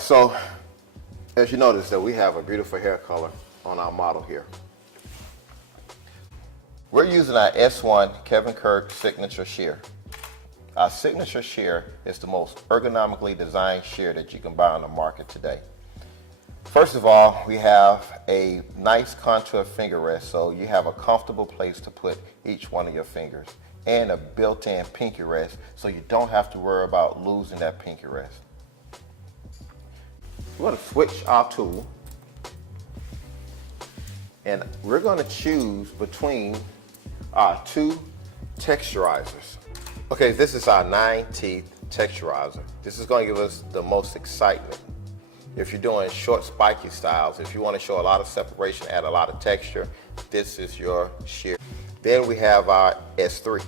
right, so as you notice that we have a beautiful hair color on our model here. We're using our S1 Kevin Kirk signature shear. Our signature shear is the most ergonomically designed shear that you can buy on the market today. First of all, we have a nice contour finger rest, so you have a comfortable place to put each one of your fingers, and a built-in pinky rest, so you don't have to worry about losing that pinky rest. We're going to switch our tool, and we're going to choose between our two texturizers. Okay, this is our 9-teeth texturizer. This is going to give us the most excitement. If you're doing short spiky styles, if you want to show a lot of separation, add a lot of texture, this is your shear. Then we have our S3.